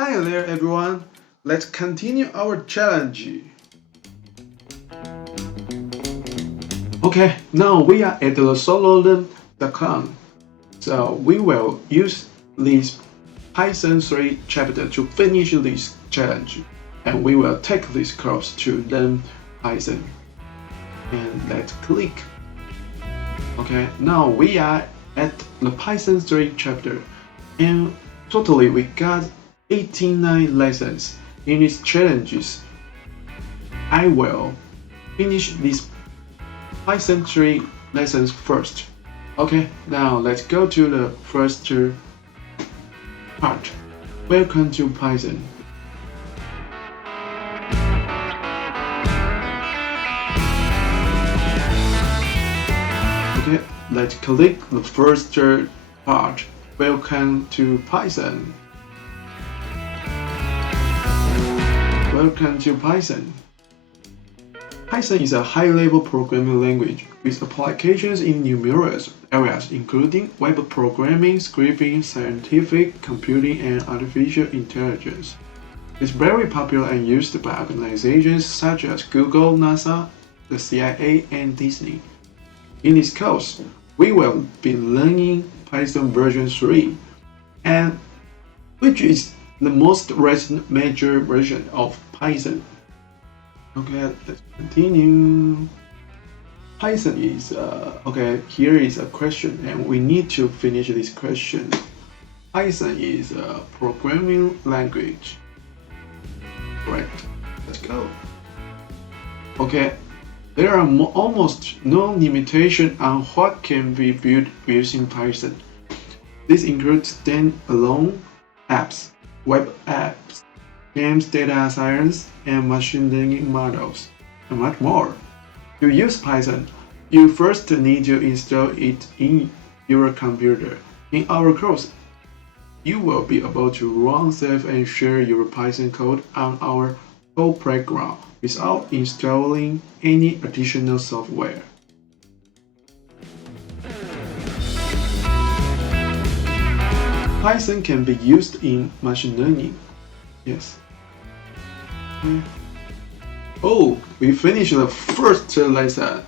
Hi there everyone, let's continue our challenge. Okay, now we are at the sololearn.com. So we will use this Python 3 chapter to finish this challenge. And we will take this course to learn Python. And let's click. Okay, now we are at the Python 3 chapter. And totally we got 89 lessons in these challenges. I will finish these Python 3 lessons first. Okay, now let's go to the first part. Welcome to Python. Okay, let's click the first part. Welcome to Python. Welcome to Python. Python is a high-level programming language with applications in numerous areas including web programming, scripting, scientific computing, and artificial intelligence. It's very popular and used by organizations such as Google, NASA, the CIA, and Disney. In this course, we will be learning Python version 3, and which is the most recent major version of Python. Okay, let's continue. Python is okay. Here is a question, and we need to finish this question. Python is a programming language. Right, let's go. Okay, there are almost no limitation on what can be built using Python. This includes standalone apps, web apps, games, data science, and machine learning models, and much more. To use Python, you first need to install it in your computer. In our course, you will be able to run, save, and share your Python code on our code playground without installing any additional software. Python can be used in machine learning. Yes. Oh, we finished the first lesson.